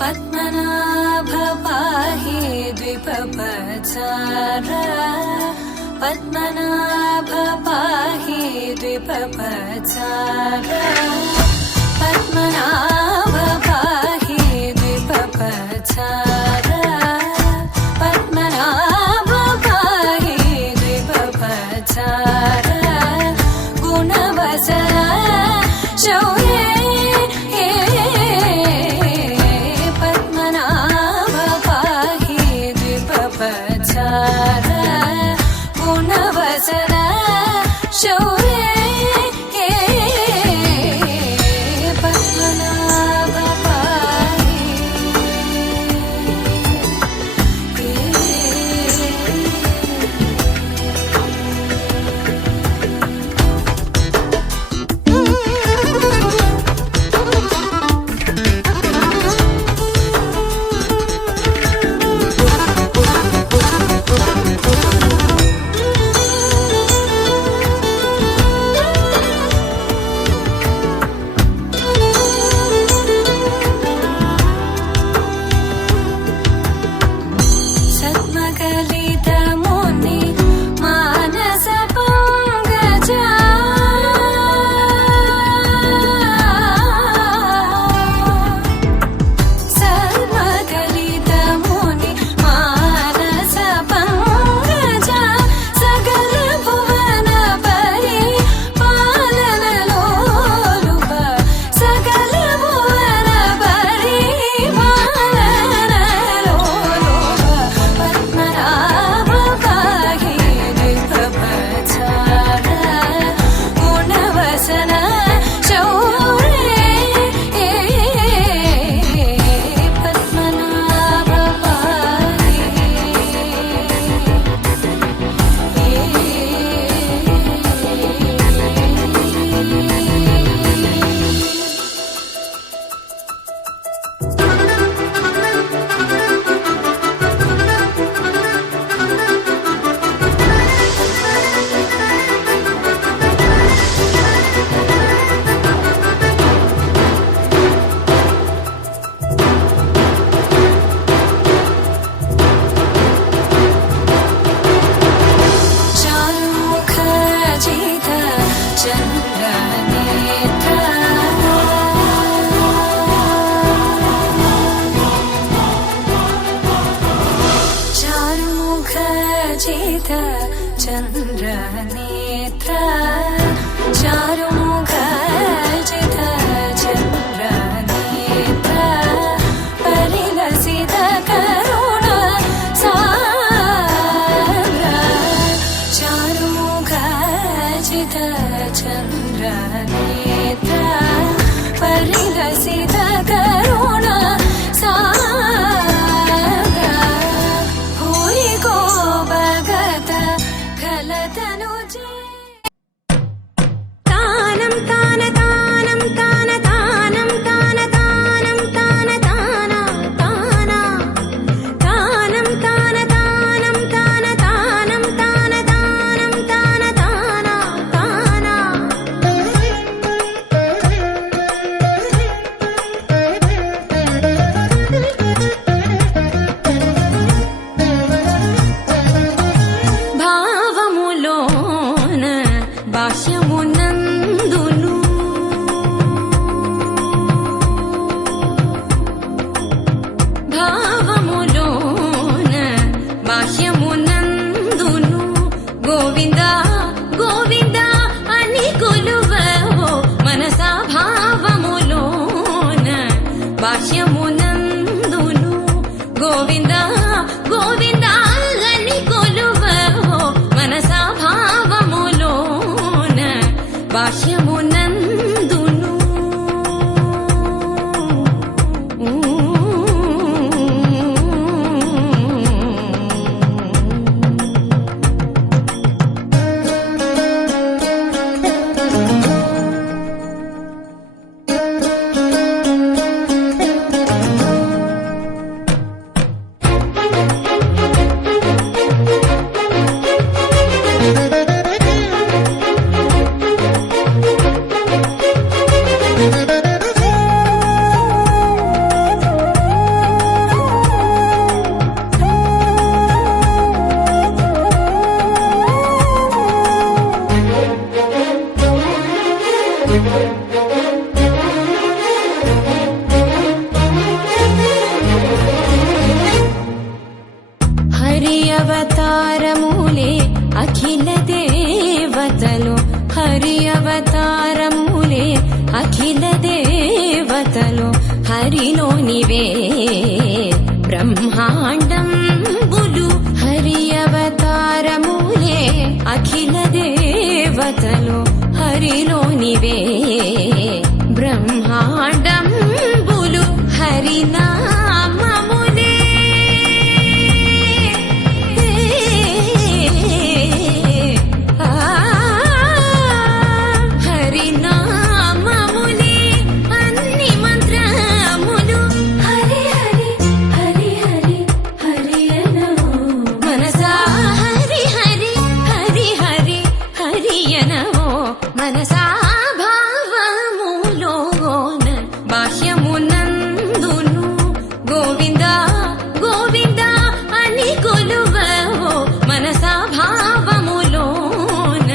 पद्मनाभ पाहि द्विपपचार पद्मनाभ पाहि द्विपपचार पद्मनाभ पाहि द्विपपचार पद्मनाभ पाहि द्विपपचार गुणवचन शौर्ये पद्मनाभ पाहि द्विपपचार गुणवचन शौर्ये దేవతలు హరిలోనివే బ్రహ్మాండంబులు హరి అవతారములే అఖిల దేవతలు హరిలోనివే బ్రహ్మాండంబులు హరినామములే హరినామములే అన్ని మంత్రములు హరి హరి హరి హరి హరి అనవో మనసా హరి హరి హరి హరి హరి అనవో మనసా భావములోన బాహ్యమునందును గోవింద గోవింద అని కొలువవో మనసా భావములోన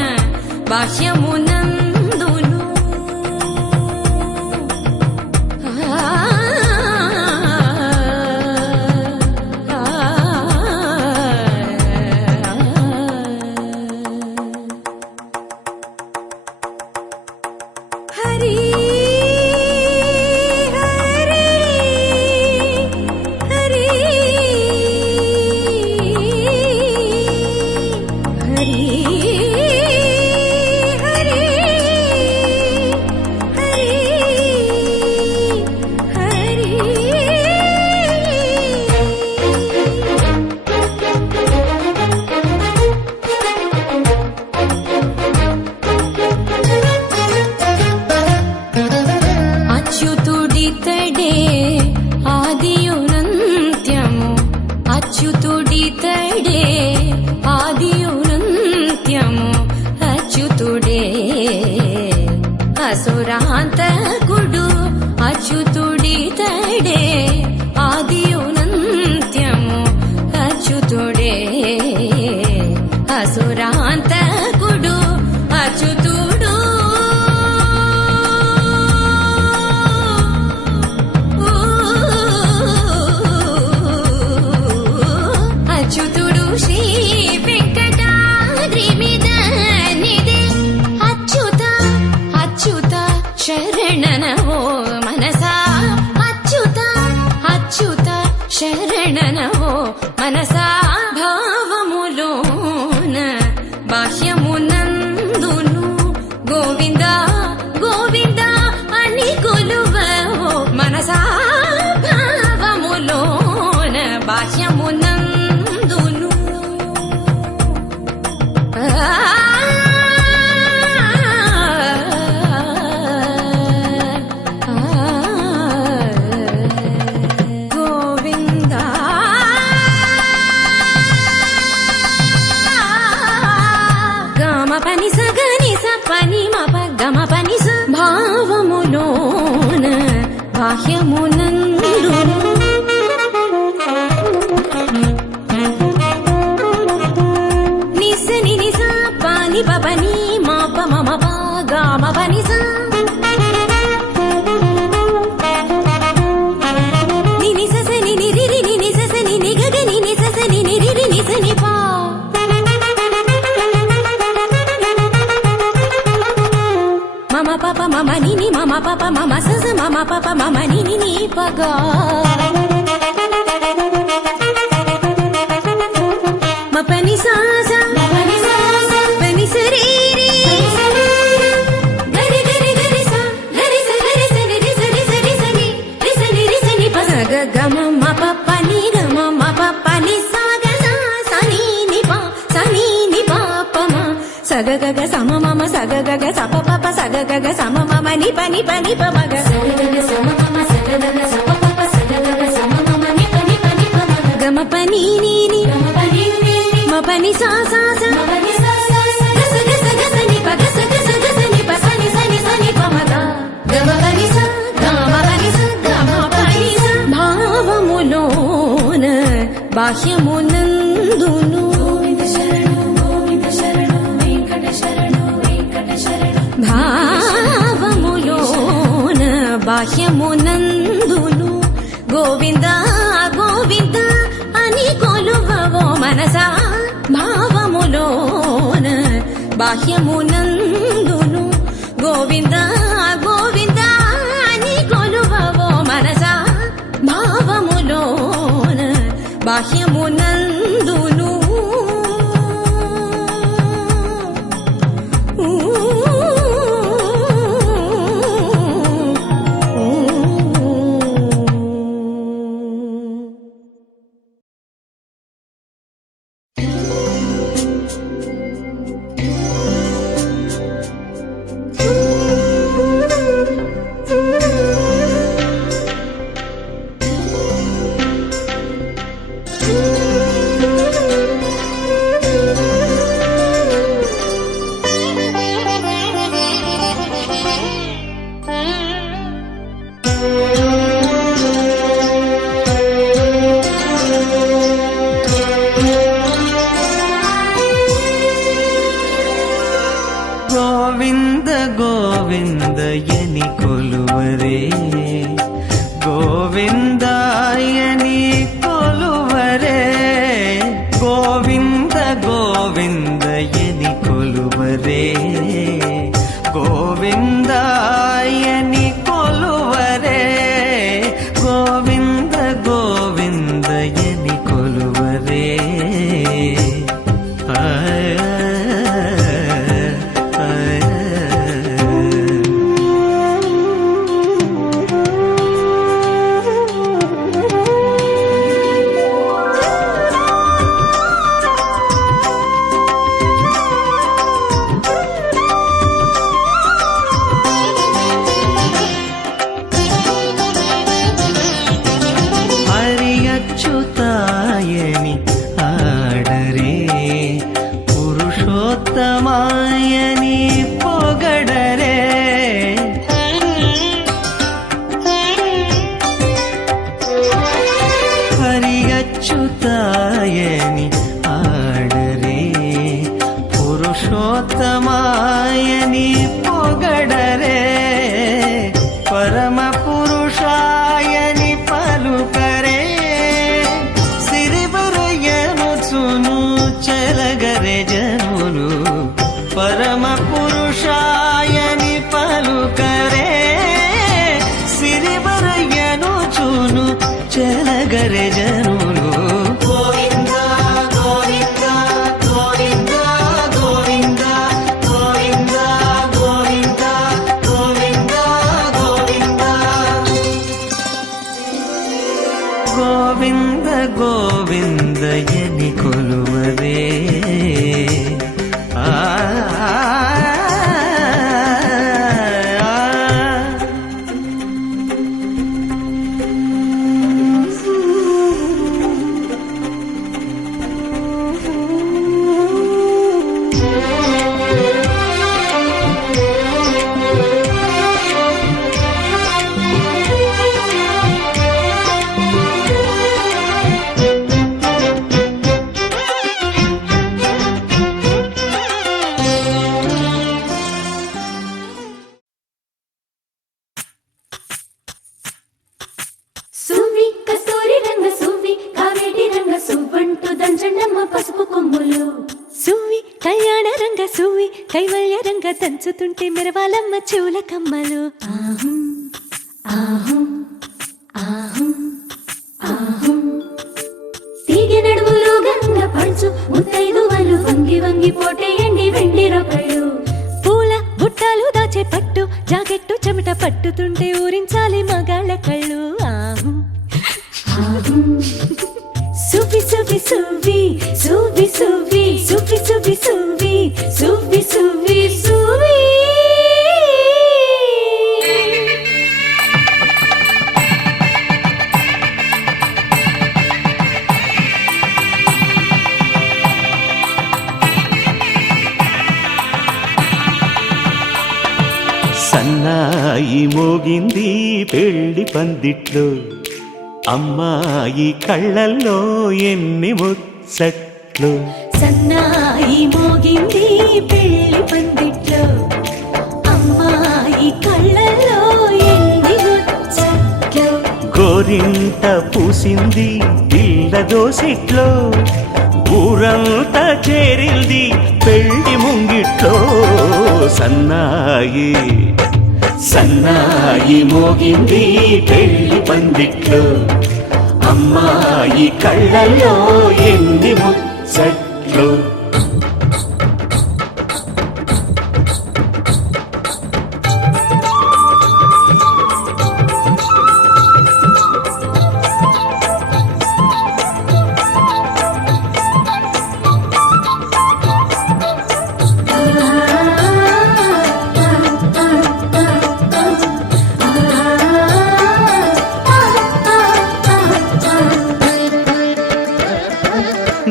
బాహ్యమునందును హరి హరి హరి హరి హరి అచ్యుతుడితడే ఆదియునంత్యము అచ్యుతుడితడే ఆదియునంత్యము అచ్యుతుడే అసురాంతకుడు అచ్యుతుడితడే ఆదియునంత్యము అచ్యుతుడే అసురాంతకుడు అచ్యుతుడు అచ్యుతుడు శ్రీ వెంకటాద్రి మీద నిదే అచ్యుత అచ్యుత శరణనవో మనసా అచ్యుత అచ్యుత శరణనవో మనసా భావములోన బాహ్యమునందును గోవింద గోవింద అని కొలువవో మనసా భావములోన బాహ్యమునందును గోవింద గమ పని సగని స పని మప గమ పని స భావములోన బాహ్యమునందును నిసని నిస పాని పని మాప మమ పా గమ పని స నిని సస నిని రిరి నిని సస నిని గగ నిని సస నిని రిరి నిస ని పా మమ పాప మమ నిని మమ పాప మమ సస మమ పాప మమ నిని ని పగా మపని సాస పని సరీరి గరి గరి గరి స గరి స గరి స రి స రి స రి స ని రి స ని రి స ని ప గ గమ మ ప ప ని గ మ మ ప ప ని స గ స ని ని ప స ని ని ప ప మ స గ గ గ స మ మ మ స గ గ గ స ప ప ప స గ గ గ స మ మ మ ని ప ని ప ని ప మ గ స గ గ గ స మ మ మ స గ గ గ స ప ప ప స గ గ గ స మ మ మ ని ప ని ప ని ప మ గ గ మ ప ని ని ని మ ప ని స స స గ స గ స గ స ని ప గ స గ స గ స ని ప స ని స ని స ని ప మ గ గ మ ప ని స గ మ ప ని స గ మ ప ని స భావములోన బాహ్యమునందును గోవింద శరణు వెంకట శరణు భావములోన బాహ్యమునందును గోవింద గోవింద అని కొలువవో మనసా భావములోన బాహ్యమునందును గోవింద గోవింద గోవిందాయని కొలువరే గోవింద గోవిందయని కొలువరే గోవిందాయని కొలువరే గోవింద గోవిందయని కొలువరే అచ్యుతాయని ఆడరే పురుషోత్తమాయని పొగడరే హరి అచ్యుతాయని ఆడరే పురుషోత్తమాయని పొగడరే పరమ పురుషాయని పలుకరే చెలగరే జనులు పరమ పురుషాయని పలుకరే సిరివరయ్యను చూను చెలగరే జనులు గోవింద గోవింద గోవింద గోవింద గోవింద గోవింద గోవింద గోవింద గోవింద గోవిందయని కొలువరే పసుపు కొమ్ములు సువ్వి కళ్యాణ రంగ సువ్వి కైవల్య రంగ దంచుతుంటే మెరవాలమ్మ చెవుల కమ్మలు ఆహం ఆహం ఆహం ఆహం తీగె నడుములు గంగ పంచు ముత్తైదువలు వంగి వంగి పోటేయండి వెండి రొకళ్ళు పూల బుట్టాలు దాచే పట్టు జాకెట్టు చెమట పట్టుతుంటే ఊరించాలి మగాళ్ళ కళ్ళు ఆహం ఆహం సువ్వి సువ్వి సువ్వి సువ్వి సువ్వి సువ్వి సువ్వి సువ్వి సువ్వి సువ్వి సువ్వి సన్నాయి మోగింది పెళ్లి పందిట్లో అమ్మాయి కళ్ళల్లో ఎన్ని ముచ్చట్లు సన్నాయి మోగింది పెళ్లి పందిట్లో అమ్మాయి కళ్ళల్లో ఎన్ని ముచ్చట్లు గోరింట పూసింది పిల్ల దోసిట్లో ఊరంతా చేరింది పెళ్లి ముంగిట్లో సన్నాయి సన్నాయి మోగింది పెళ్లి పందిట్లో అమ్మాయి కళ్ళల్లో ఎన్ని ముచ్చట్లు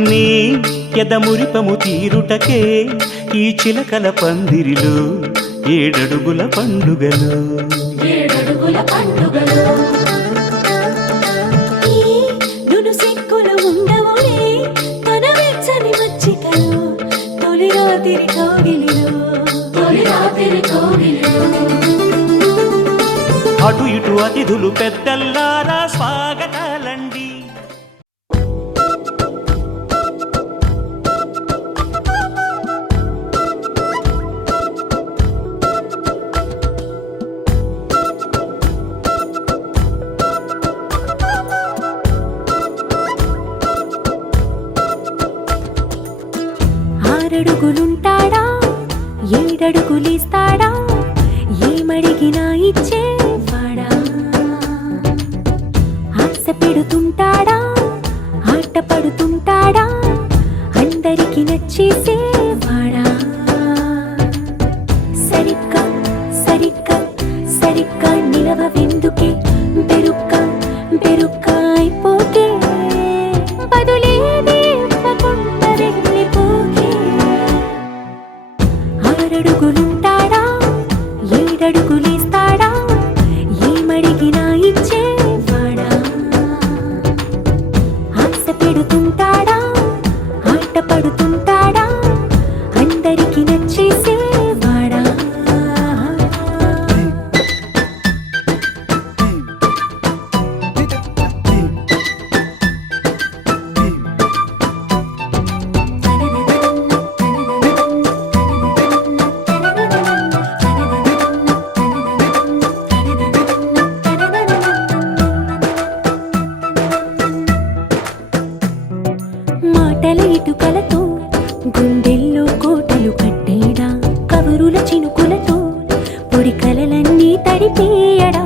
నీ ఎదమురిపము తీరుటకే ఈ చిలకల పందిరిలో ఏడడుగుల పండుగలు నును సిక్కులు ఉండవులే తన వెచ్చని మచ్చికలు తొలి రాత్రి కోగిలిలో అటు ఇటు అతిథులు పెద్దల్లారా స్వాగతాలండి. ఆరడుగులుంటాడా ఏడడుగులిస్తాడా ఏమడిగినా ఇచ్చేవాడా ఆశ పెడుతుంటాడా ఆట పడుతుంటాడా అందరికి నచ్చేసేవాడా సరిగ్గా సరిగ్గా సరిగ్గా నిలవెందుకే బెరుక్క బెరుక్క అయిపోకే బదులేది ఇవ్వకుండా వెళ్ళిపోకే ఆరడుగులుంటాడా ఏడడుగులేస్తాడా ఏమడిగినా ఇచ్చేవాడా ఆశ పెడుతుంటాడా ఆట పడుతుంటాడా అందరికి నచ్చేసేవాడా మాటల ఇటుకలతో గుండెల్లో కోటలు కట్టేడా కబురుల చినుకులతో పొడి కలలన్నీ తడిపేయడా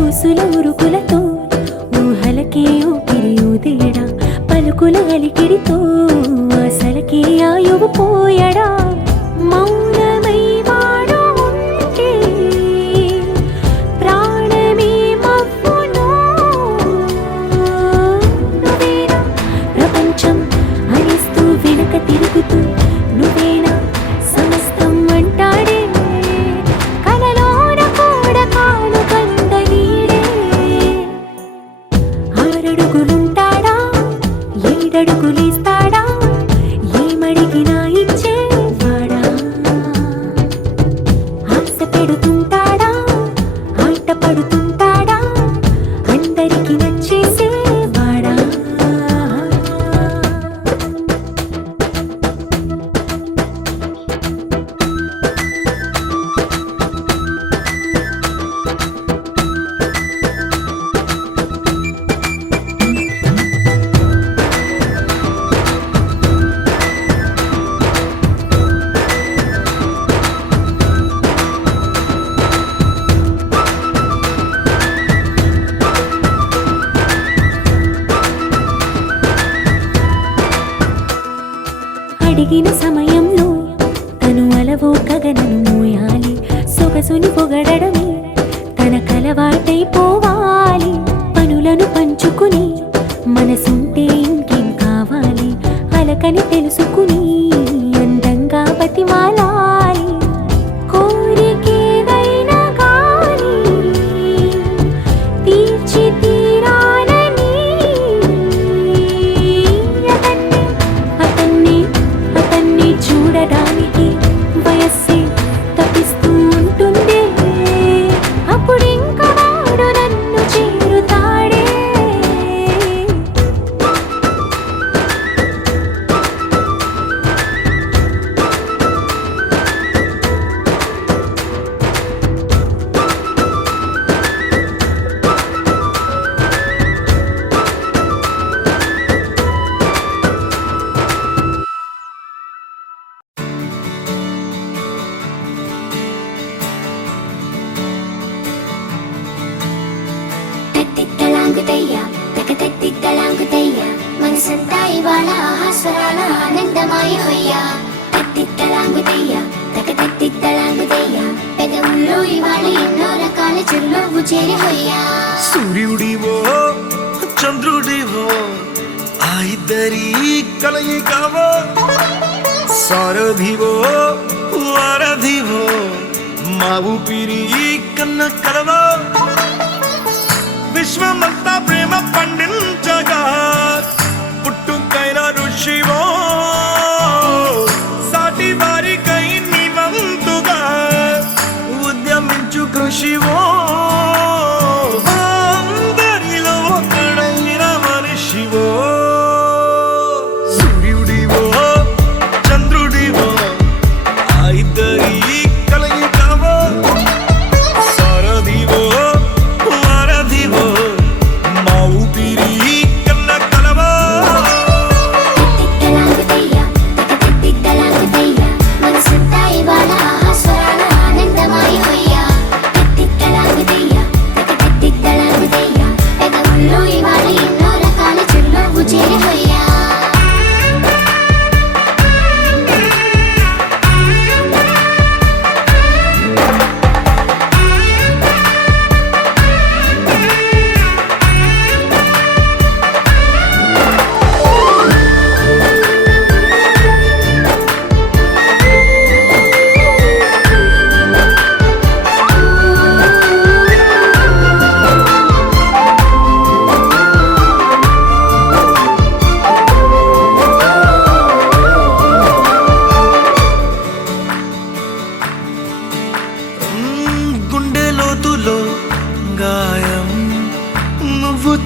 ఊసుల ఉరుకులతో ఊహలకే ఊపిరి ఊదేయడా పలుకుల అలికిడితో ఆశలకే ఆయువు పోయడా మౌనమై వాడు ఉంటే ప్రాణమే మవ్వునో నువ్వేనా ప్రపంచం అనిస్తూ వెనుక తిరుగుతూ నువ్వేనా సమస్తం అంటాడే కలలోన కూడా కాను కంద నీడే ఆరడుగులుంటాడా ఏడడుగులేస్తాడా ఏమడిగినా ఇచ్చేవాడా ఆశ పెడుతుంటాడా ఆట పడుతుంటాడా అందరికి నచ్చేసేవాడా అడిగిన సమయంలో తను అలవో గగనను మోయాలి సొగసుని పొగడమే తన కలవాటైపోవాలి పనులను పంచుకుని మనసుంటే ఇంకేం కావాలి అలకని తెలుసుకుని అందంగా బతిమాలాలి కోరికేదైనా గాని తీర్చి తీరాలని అతన్ని అతన్ని చూడడానికి వయస్సే తప్పిస్తూ ఉంటుంది అప్పుడింక వాడు నన్ను చేరుతాడే తలాంగుతయ్య తకతత్తి తలాంగుతయ్య మనసంతా ఇవాళ ఆహాస్వరాల ఆనందమాయ హొయ్య తత్తి తలాంగుతయ్య తకతత్తి తలాంగుతయ్య పెదవుల్లో ఇవాళ ఎన్నో రకాల చిరునవ్వు చేరి హొయ్య సూర్యుడివో చంద్రుడివో ఆ ఇద్దరి కలయికవో సారథివో వారధివో మా ఊపిరి కన్న కలవో విశ్వమంతా ప్రేమ పండించగా పుట్టుకైన ఋషివో సాటి వారికై నివంతుగా ఉద్యమించు కృషివో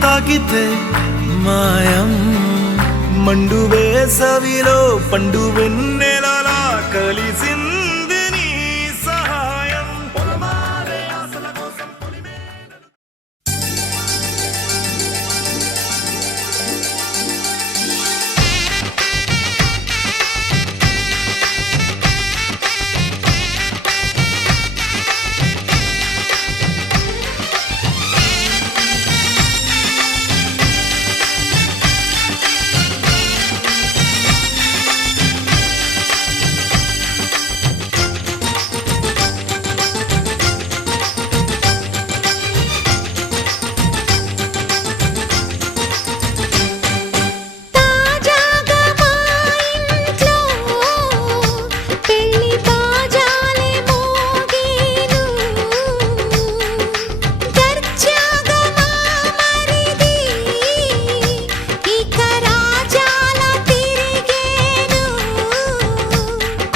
తాకితే మాయం మండు వేసవిలో పండు వెన్నెలలా కలిసింది నీ సహాయం పొలమారే ఆశల కోసం తాజాగా మా ఇంట్లో పెళ్లి బాజాలే మోగేను దర్జాగా మా మరిది ఇక రాజాల తిరిగేను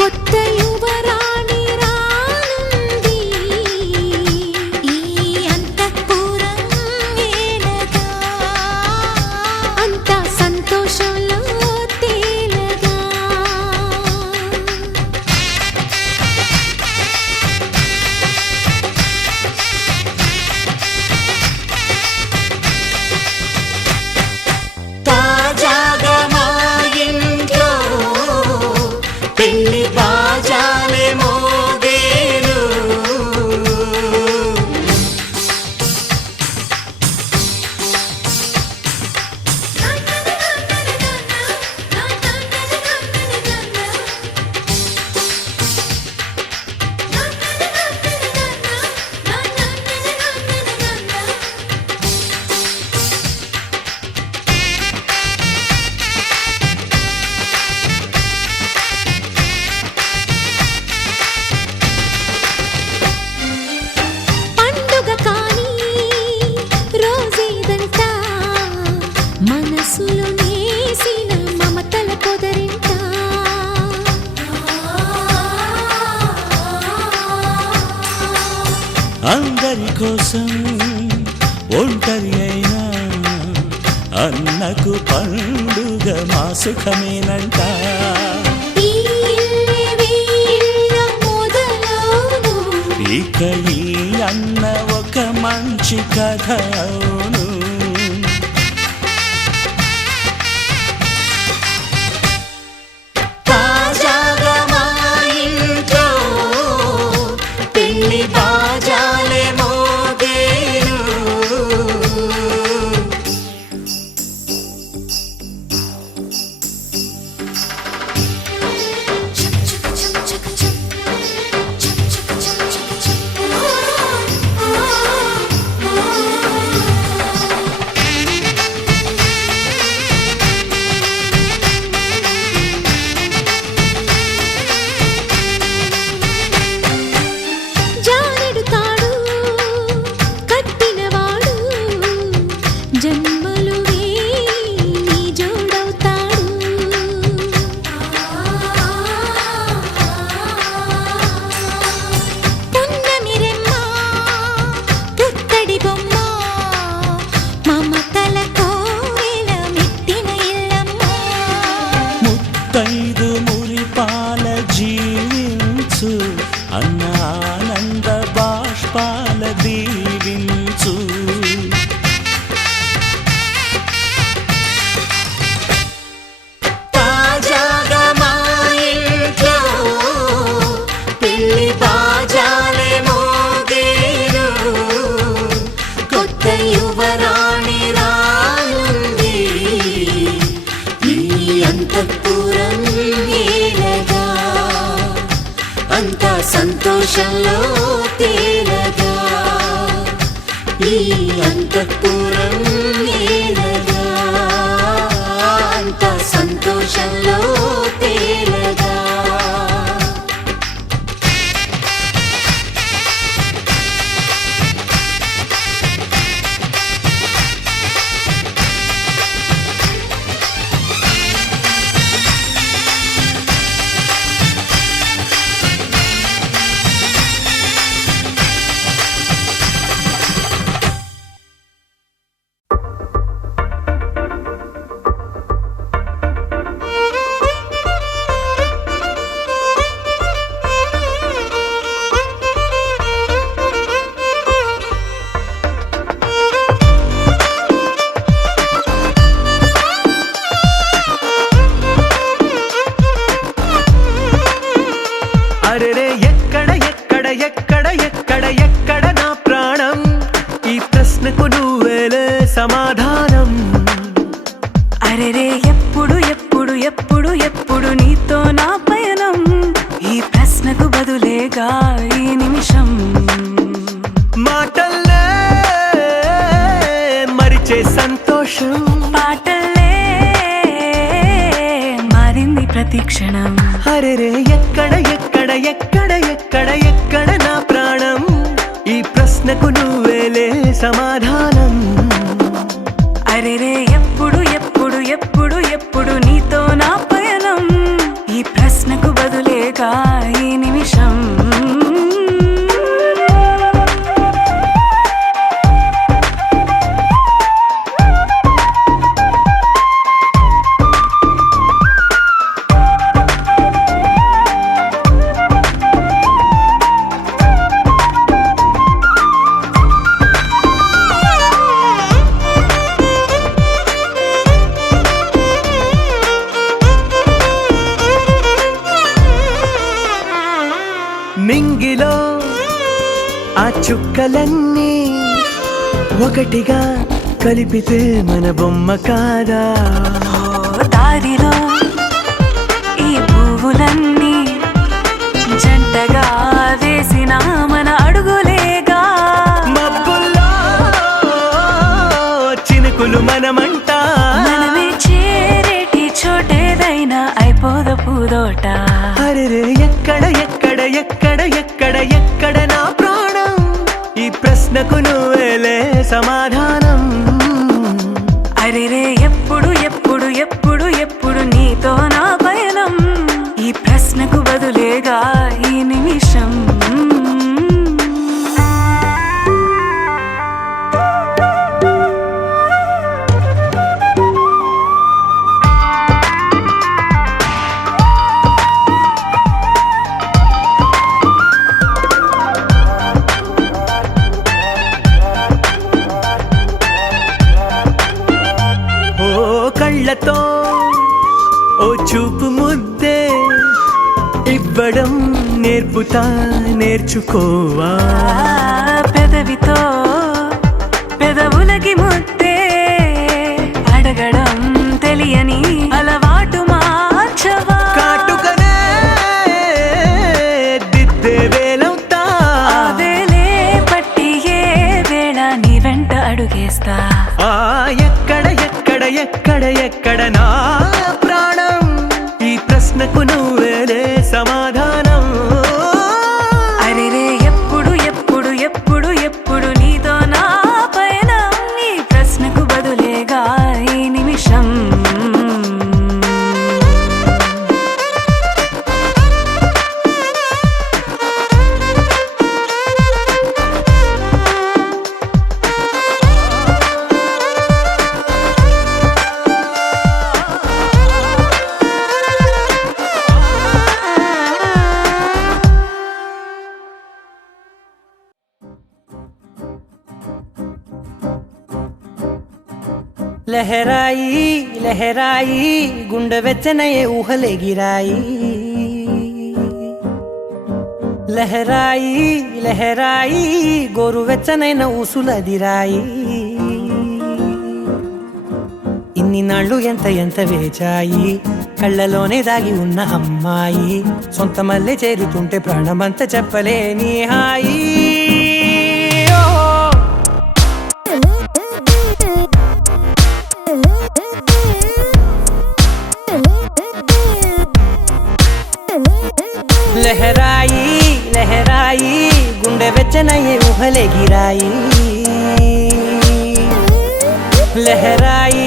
కొత్త యువరాణి రానుంది ఈ అంతఃపురం ఏలగా అంత సంతోషంలో తేలగా తాజాగా మా ఇంట్లో పెళ్లి బాజాలే మోగేను పండుగ కాని రోజేదంట మనసులో నేసిన మమతల పొదరింట అందరి కోసం ఒంటరి అయినా అన్నకు పండుగ మా సుఖమేనంట ఈ ఇల్లే వీళ్ళ మొదలవును ఇక ఈ అన్న ఒక మంచి కథ అవును తాజాగా మా ఇంట్లో పెళ్లి బాజాలే మోగేను జానెడు తాడు కట్టినవాడు జన్మలు నీ జోడవుతాడు పున్నమి రెమ్మ పుత్తడి బొమ్మ మమతల కోవెల మెట్టిన ఇల్లమ్మ ముత్తైదు మురిపాల జీవించు అన్న ఆనంద బాష్పాల దీవించు తాజాగా మా ఇంట్లో పెళ్లి బాజాలే మోగేను కొత్త యువరాణి రానుంది ఈ అంతఃపురం ఏలగా అంత సంతోషంలో తేలగా ఈ అంతఃపురం ఏలగా అంత సంతోషంలో తేలగా ప్రశ్నకు నువ్వేలే సమాధానం. అరెరే ఎప్పుడు ఎప్పుడు ఎప్పుడు ఎప్పుడు నీతో నా పయనం, ఈ ప్రశ్నకు బదులేగా ఈ నిమిషం. మాటల్లే మరిచే సంతోషం, పాటల్లే మారింది ప్రతి క్షణం. అరెరే ఎక్కడ ఎక్కడ ఎక్కడ ఎక్కడ ఎక్కడ నా ప్రాణం, ఈ ప్రశ్నకు నువ్వేలే సమాధానం. అరెరే ఎప్పుడు ఎప్పుడు ఎప్పుడు ఎప్పుడు నీతో నా పయనం, ఈ ప్రశ్నకు బదులేగా ఈ నిమిషం. మింగిలో ఆ చుక్కలన్నీ ఒకటిగా కలిపితే మన బొమ్మ కాదా. దారిలో ఈ పువ్వులన్నీ జంటగా వేసిన మన అడుగులేగా. మబ్బుల్లో చినుకులు మనమంట, మనమే చేరేటి చోటేదైనా అయిపోద పూదోట. అరెరే ఎక్కడ ఎక్కడ ఎక్కడ ఎక్కడ ఎక్కడ నా ప్రాణం, ఈ ప్రశ్నకు నువ్వేలే సమాధానం. అరెరే ఎప్పుడు ఎప్పుడు ఎప్పుడు ఎప్పుడు నీతో నా పయనం, ఈ ప్రశ్నకు బదులేగా ఈ నిమిషం. కళ్ళతో ఓ చూపు ముద్దే ఇవ్వడం నేర్పుతా నేర్చుకోవా. పెదవితో పెదవులకి ముద్దే అడగడం తెలియని అలవాటు మార్చవా. కాటుకనే దిద్దే వేలవుతా, వేలే పట్టి ఏ వేళ నీ వెంట అడుగేస్తా. ఎక్కడ ఎక్కడ ఎక్కడ ఎక్కడ నా ప్రాణం, ఈ ప్రశ్నకు నువ్వేలే సమాధానం. అరెరే ఎప్పుడు ఎప్పుడు ఎప్పుడు ఎప్పుడు నీతో నా పయనం, ఈ ప్రశ్నకు బదులేగా ఈ నిమిషం. లహరాయి లహరాయి గుండె వెచ్చనయే ఊహలెగిరాయి. లహరాయి లహరాయి గోరు వెచ్చనైన ఊసులదిరాయి. ఇన్ని నాళ్ళు ఎంత ఎంత వేచాయి, కళ్ళలోనే దాగి ఉన్న అమ్మాయి. సొంత మల్లె చేరుతుంటే ప్రాణమంతా చెప్పలేని హాయి. లహరాయి లహరాయి గుండె వెచ్చనయ్యే ఊహలెగిరాయి. లహరాయి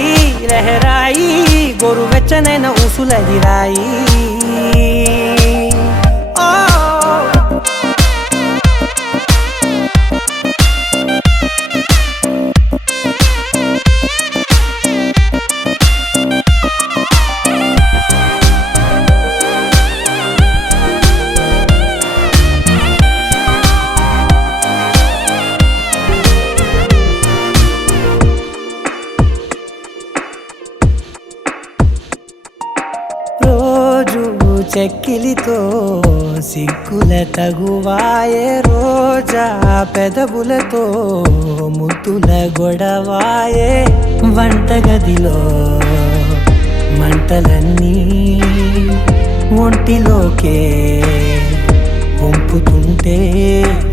లహరాయి గోరు వెచ్చనైన ఊసులదిరాయి. చెక్కిలితో సిగ్గుల తగువాయే రోజా పెదవులతో ముద్దుల గొడవాయే వంటగదిలో మంటలన్నీ ఒంటిలోకే వంపుతుంటే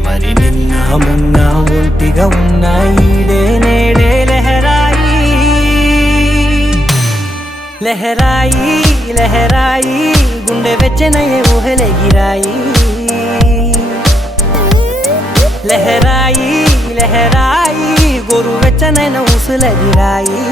మరి నిన్న మొన్న ఒంటిగా ఉన్న ఈడే నేడే లహరాయి లహరాయి లహరాయి గుండె వెచ్చనయ్యే ఊహలెగిరాయి లహరాయి లహరాయి గోరు వెచ్చనైన ఊసులెగిరాయి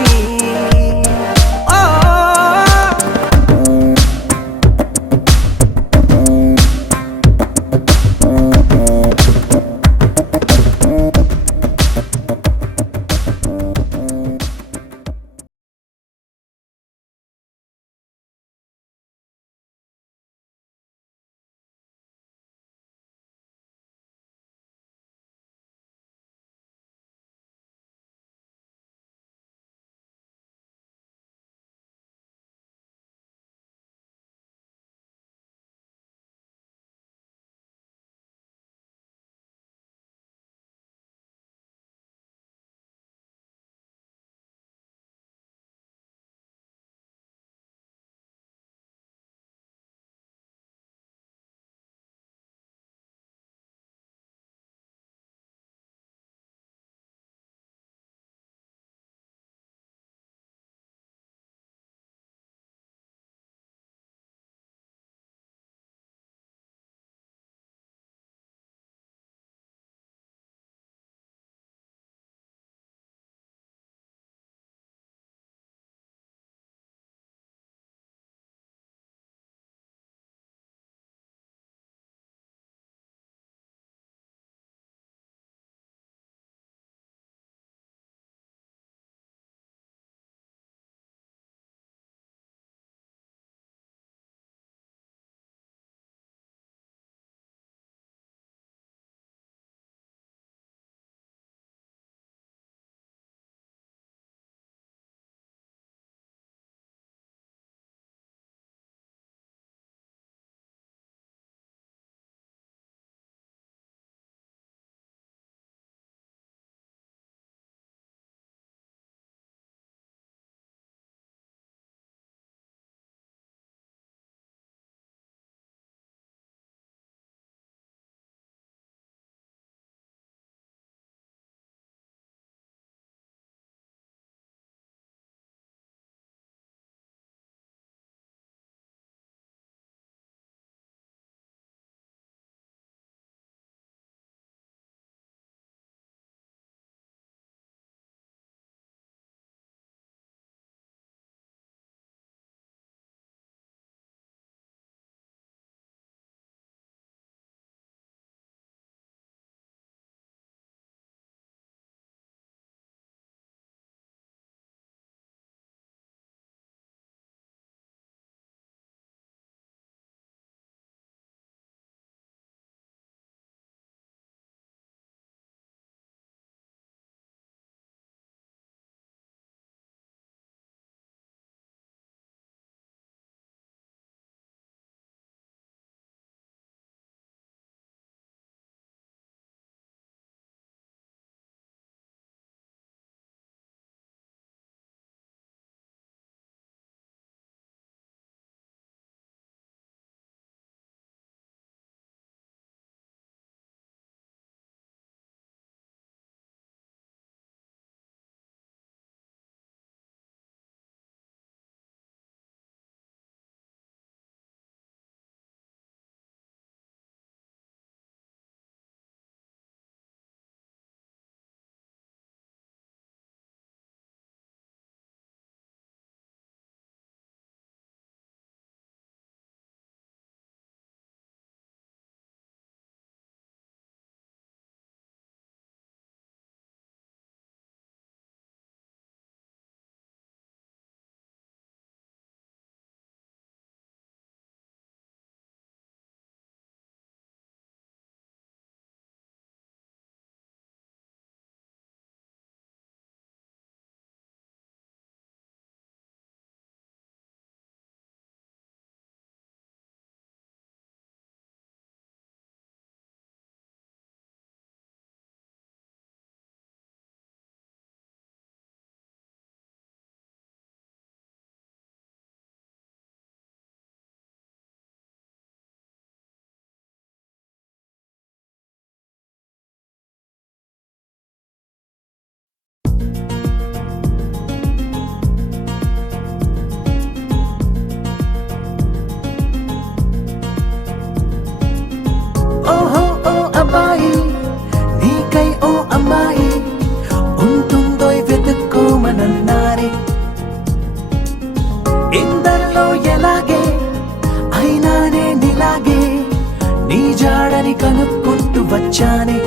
వచ్చానే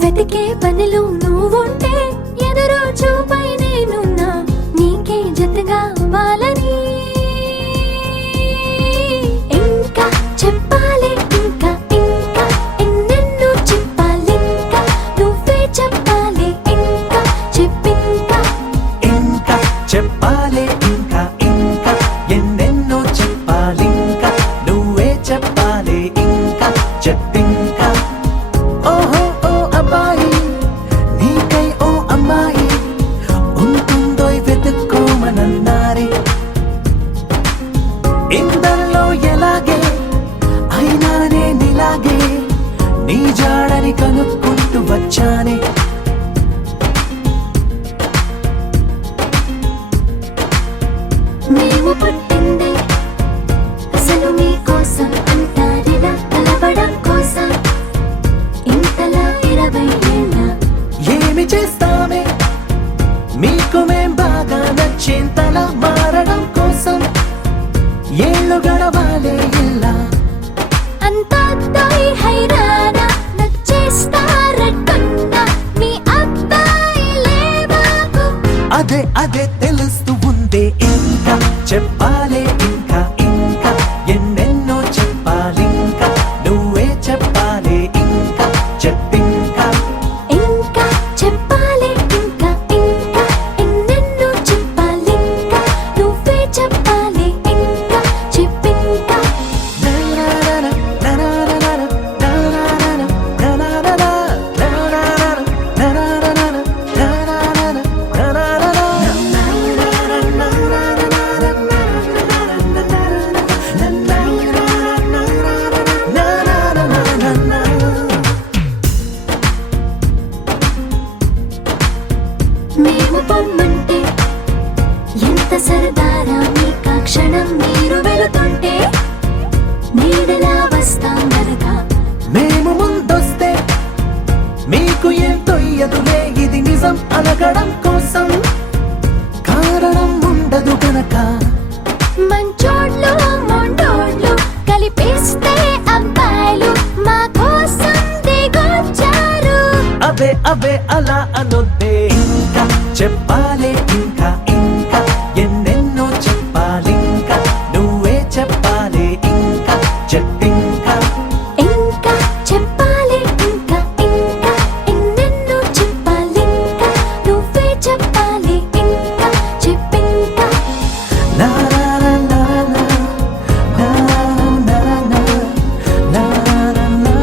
వెతికే పనిలో నువ్వుంటే ఎదురు చూపై నేనున్నా నీకే జతగా అవ్వాలని ఇంకా చెప్పాలి ఇంకా ఇంకా ఎన్నెన్నో చెప్పాలి ఇంకా నువ్వే చెప్పాలి ఇంకా చెప్పింకా ఇంకా చెప్పాలి ఇంకా ఇంకా ఎన్నెన్నో చెప్పాలి ఇంకా నువ్వే చెప్పాలి ఇంకా చెప్పింకా ఓహో ఓ అబ్బాయి నీకై ఓ అమ్మాయి ఉంటుందో వెతుక్కోమనన్నారే ఇందరిలో ఎలాగే అయినా నేనిలాగే నీ జాడని కనుక్కుంటూ వచ్చానే మేము పుట్టిందే అసలు మీకోసం అంటారిలా కలవడం కోసం ఇంతలా 20 ఏళ్ళ ఏమి చేస్తామే మీకు మేం బాగా నచ్చేంతలా మారడం కోసం ఏళ్ళు గడవాలే ఇలా అంతా అబ్బాయి హైరానా నచ్చేస్తారట్టున్నా మీ అబ్బాయిలే బాబు అదే అదే తెలుస్తూ ఉందే ఇంకా చెప్పాలే ఇంకా ఇంకా ఎన్నెన్నో చెప్పాలి ఇంకా నువ్వే చెప్పాలి ఇంకా చెప్పింకా ఇంకా చెప్పాలి ఇంకా ఇంకా ఎన్నెన్నో చెప్పాలి ఇంకా నువ్వే చెప్పాలి ఇంకా చెప్పింకా మేము పొమ్మంటే ఎంత సరదారా మీకా క్షణం మీరు వెళుతుంటే నీడలా వస్తాం గనక మేము ముందొస్తే మీకు ఏం తొయ్యదులే ఇది నిజం అనగడం కోసం కారణం ఉండదు గనక మంచోళ్ళు మొండోళ్ళు కలిపేస్తే అబ్బాయిలు మా కోసం దిగొచ్చారు అవే అవే అలా అనొద్దే ఇంకా చెప్పాలి ఇంకా ఇంకా ఎన్నెన్నో చెప్పాలి ఇంకా నువ్వే చెప్పాలి ఇంకా చెప్పింకా ఇంకా చెప్పాలి ఇంకా ఇంకా ఎన్నెన్నో చెప్పాలి ఇంకా నువ్వే చెప్పాలి ఇంకా చెప్పింకా నా నా నా నా నా నా నా నా నా నా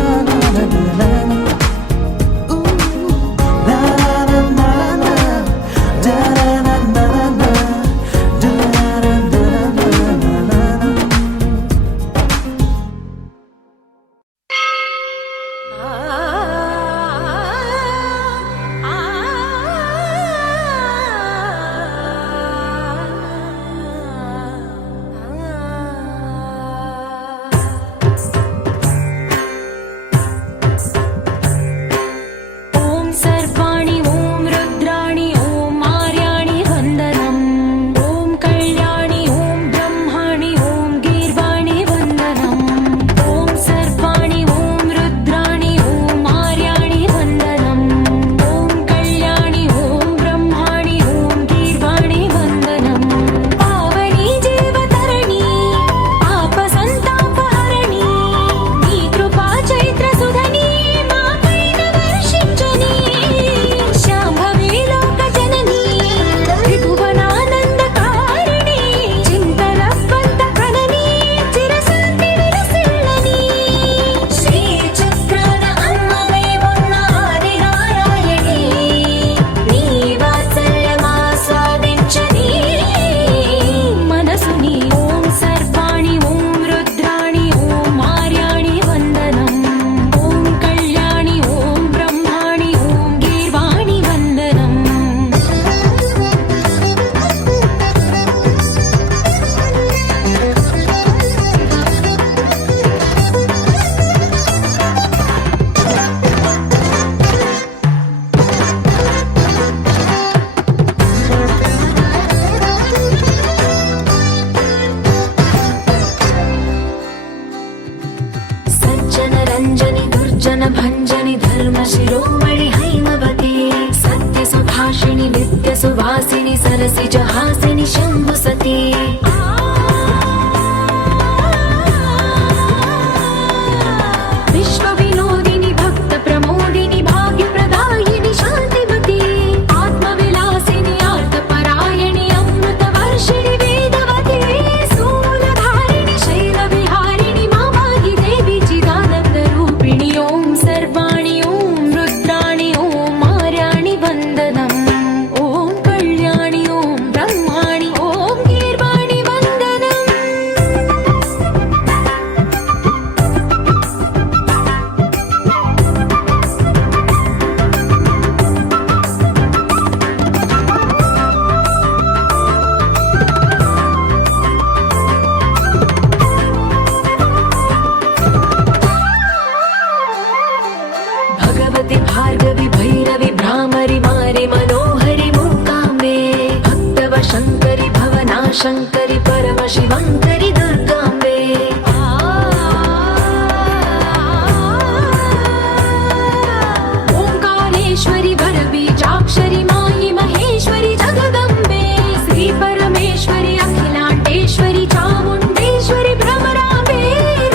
నా నా భాషిణి నిత్య సువాసిని సరసిజ హాసిని శంభు సతీ విశ్వ వినోదిని భక్త ప్రమోదిని భాగ్య ప్రదాయిని శాంతిమతి ఆత్మ విలాసిని ఆర్త పరాయణి అమృత వర్షిణి వేదవతి శూలధారిణి శైల విహారిణి మామాగి దేవి చిదానంద రూపిణి ఓం సర్వాణి ఓం రుద్రాణి ఓం ఆర్యాణి వందనం ఓం కళ్యాణి ఓం బ్రహ్మాణి ఓం గీర్వాణి వందనం भगवति भार्गवि भैरवि भ्रामरि मारि मनोहरि मूकाम्बे भक्तव शङ्करि भवना शङ्करि परम शिवङ्करि दुर्गाम्बे ओङ्कारेश्वरि वरबीजाक्षरि मायि महेश्वरि जगदम्बे श्री परमेश्वरि अखिलाण्डेश्वरि चामुण्डेश्वरि भ्रमराम्बे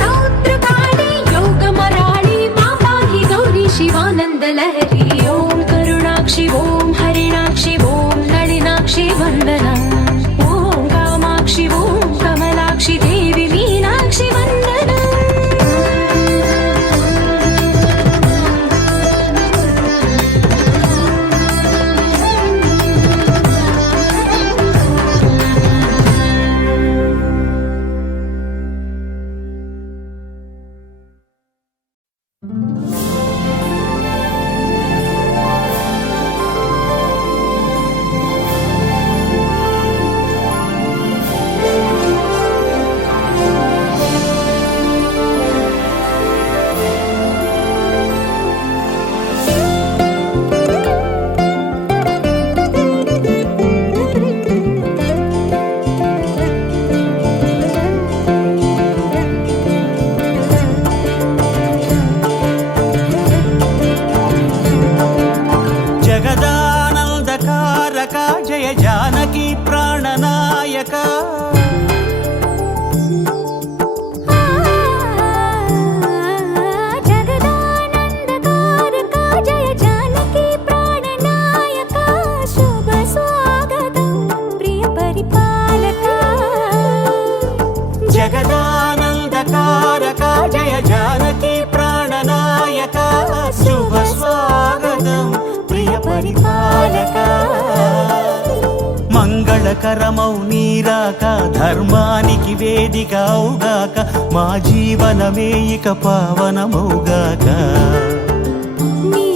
रौद्रकाली योगमराळि मा पाहि गौरी शिवानन्द लहरी ॐ करुणाक्षि ॐ हरिणाक्षि ॐ नलिनाक्षि वन्दनम् ॐ कामाक्षि ॐ कमलाक्षि देवि मीनाक्षि वन्दनम् జగదానందకారక జయ జానకి ప్రాణనాయక जगदानन्दकारका जय जानकी प्राणनायका शुभ स्वागतं प्रिय परिपालका జగదానందకారక జయ జానకి ప్రాణనాయక శుభ స్వాగతం ప్రియ పరిపాలక మంగళకరమౌ నీరాక ధర్మానికి వేదిక అవుగాక మా జీవనమే ఇక పావనమౌగాక నీ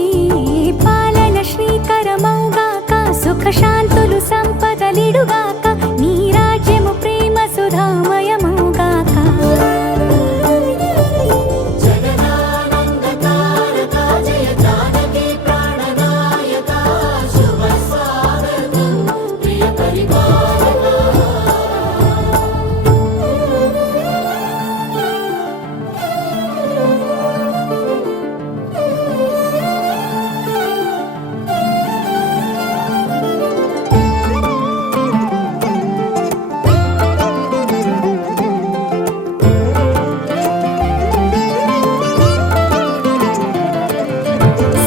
పాలన శ్రీకరమౌగాక సుఖ శాంతులు సంపదలిడుగాక నీ రాజ్యము ప్రేమ సుధామయమౌగాక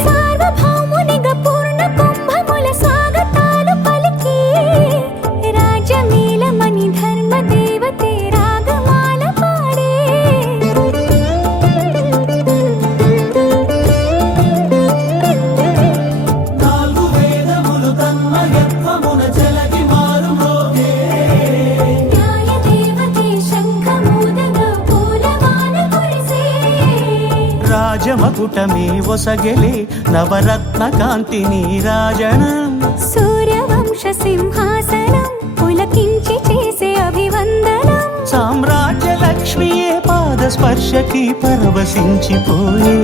సార్వభౌమునిగా పూర్ణ కుంభముల స్వాగతాలు పలికి రాజమేళమని ధర్మ దేవతే రాగమాల పాడే న్యాయ దేవతే శంఖమూదగా పూలమాల కురిసే రాజమకుటమే ఒసగెలే నవరత్న కాంతి నీరాజనం సూర్యవంశ సింహాసనం పులకించి చేసే అభివందనం సామ్రాజ్య లక్ష్మియే పాద స్పర్శకి పరవశించిపోయే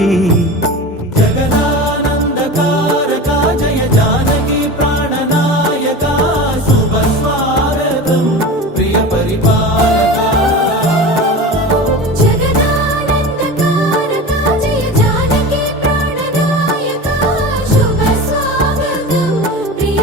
జగదానందకారక జయ జానకి ప్రాణనాయక శుభ స్వాగతం ప్రియ పరిపాలక జగదానందకారక జయ జానకి ప్రాణనాయక శుభ స్వాగతం ప్రియ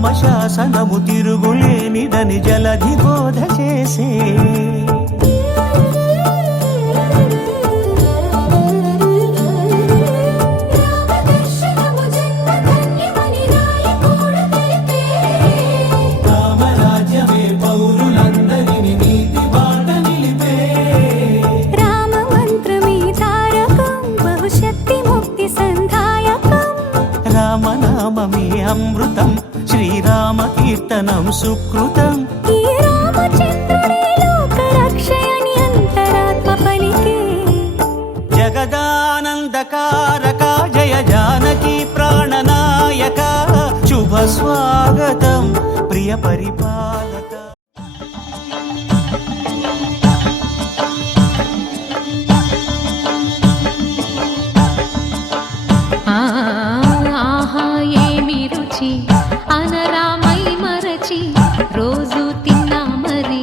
రామశాసనము తిరుగులేనిదని జలధి బోధ చేసే రామరాజ్యమే పౌరులందరినీ నీతి బాట నిలిపే రామ మంత్రమే తారకం బహుశక్తి ముక్తి సంధాయకం రామనామమే అమృతం శ్రీరామ కీర్తనం సుకృతం ఈ రామచంద్రుడే లోక రక్షయని అంతరాత్మ పలికే జగదానందకారక జయ జానకి ప్రాణనాయక శుభ స్వాగతం ప్రియ పరిపాలక ఆహా ఏమి రుచి అనరామై మరచి రోజు తిన్నా మరి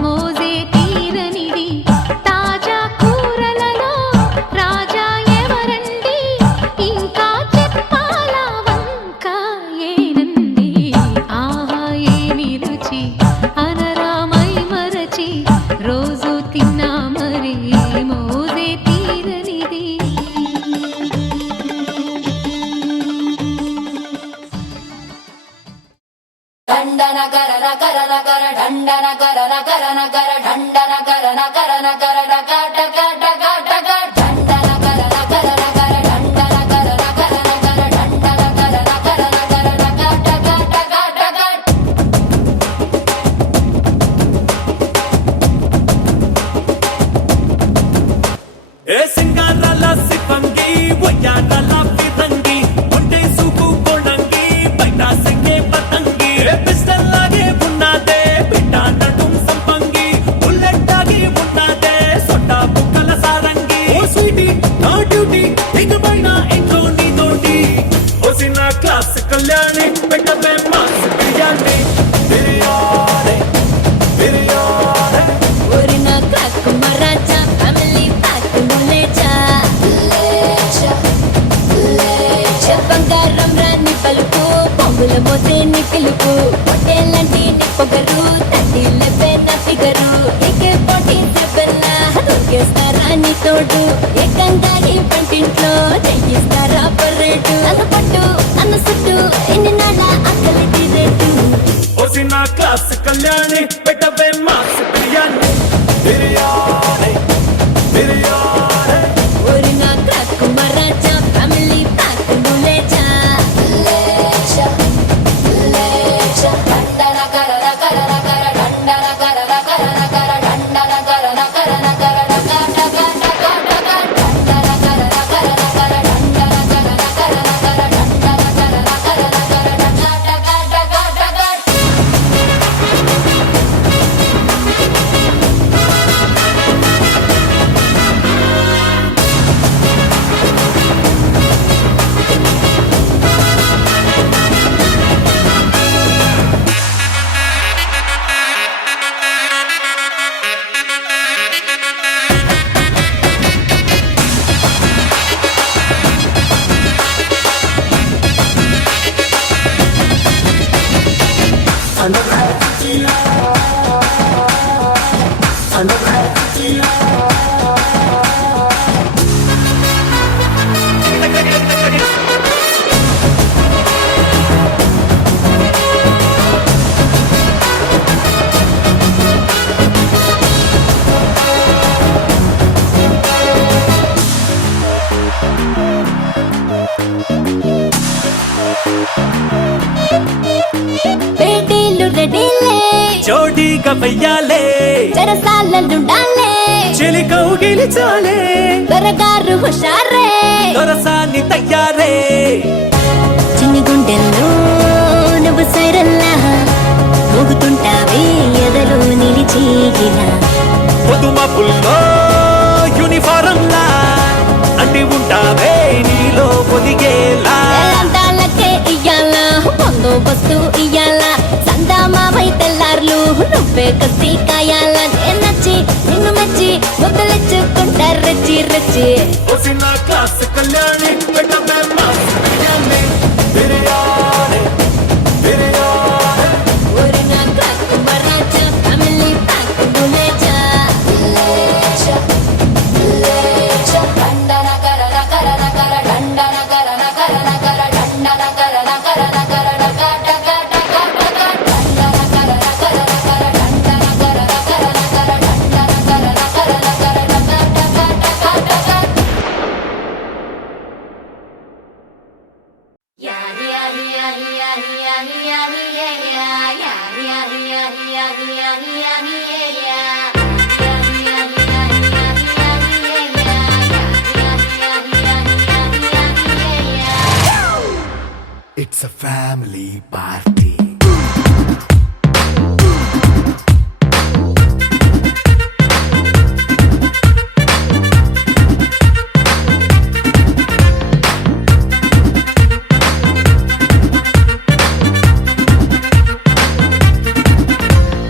మోజే తీరనిది తాజా కూరలలో రాజా ఎవరండి ఇంకా చెప్పాలా వంక ఏనండి ఆహా ఏమి రుచి అనరామై మరచి రోజు తిన్నా మరి మోజే తీరనిది దండన కరన కరన కర దండన కరన కరన కర దండన కరన కరన కర డక డక డక డక దండన కరన కరన కర దండన కరన కరన కర దండన కరన కరన కర డక డక డక డక ఏ సింగారాల సిప్పంగి వయ్యారాల ఫిరంగి ఒంటే సూపు కొడంగి బయట సింగే పతంగి ఏ పిస్టల్ లాగే ఉన్నదే బిడ్డ నడుం సంపంగి బుల్లెట్ ఆగి ఉన్నదే సొట్ట బుక్కల సారంగి ఓ స్వీటీ నా డ్యూటీ ఇక పైన ఇంట్లో నీ తోటి ఓ సిన్న క్లాస్ కళ్యాణి పెట్టవే మాస్ బిర్యానీ బిర్యానీ బిర్యానీ ఒరిన క్రాక్ మరాచా ఫ్యామిలీ ప్యాక్ లేచా లేచా లేచా బంగారం రాని పలుకు పొంగుల మోసే నీ పిలుపు పొట్టేలంటి నీ పొగరు తట్టి లెబ్బే నా ఫిగరు ఏకే పోటీ త్రిబెల్లా దొరికేస్తారా నీ తోడు ఏకంగా ఈ పంటింట్లో చేయిస్తారా పర్రేటు అన్న పట్టు అన్న సుట్టు ఎన్ని నాళ్ళ అక్కలి తీరేటు ఓ సిన్న క్లాస్ కళ్యాణి పెట్టవే మాస్ బిర్యానీ బిర్యానీ బిర్యానీ ఒరిన క్రాక్ మరాచా ఫ్యామిలీ ప్యాక్ లేచా లేచా లేచా దండన కరన కరన కర దండన కరన కరన కర దండన కరన కరన కర డక డక డక డక దండన కరన కరన కర దండన కరన కరన కర దండన కరన కరన కర డక డక డక డక బేటీలు రెడీలే చోటీగా వెయ్యాలే చెరసాలలుండాలే చెలి కౌగిలిచాలే దొరగారు హుషారే దొరసాన్ని తయ్యారే చిన్ని గుండెల్లో నువ్వు సైరల్లా మోగుతుంటావే ఎదలో నిలిచిగిలా పొదుమ పుల్లో యూనిఫారంలా అంటి ఉంటావే నీలో పొదిగేలా అందాలకే ఇయ్యాల బందోబస్తు ఇయ్యాల సందామావై తెల్లార్లు నువ్వే కసి కాయాల నచ్చి నిన్ను మెచ్చి ముద్దలిచ్చుకుంటా రచ్చి రచ్చి ఓ సిన్న క్లాస్ కళ్యాణి పెట్టవే mass biryani biryani biryani It's a family party.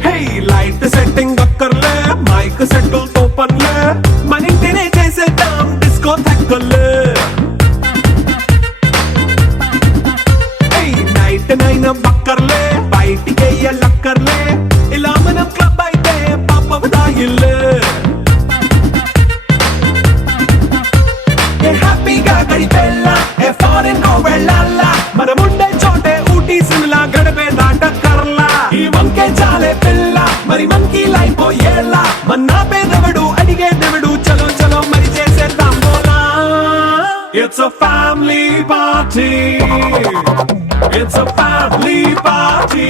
Hey, light setting అక్కర్లే మైక్ సెట్టుల్ తో పర్లే మన ఇంటినే చేసేద్దాం డిస్కో థక్కర్లే నైట్ నైన్ బక్కర్లే బయటికి లక్కర్లే ఇలా మనం క్లబ్ అయితే పాప దాయిల్లే హ్యాపీగా గడిపెళ్ళ ఏ ఫారెన్ కో వెళ్ళాల మనం ఉండే చోటే ఊటీ సిమ్లా గడిపే దాటక్కర్లా ఈ వంకే చాలే పిల్ల మరి మంకీ లైఫ్ ఏళ్ళ మన్నా పేదవడు అడిగే దేవుడు చలో చలో మరి చేసేద్దాం బోలా It's a family party. It's a family party.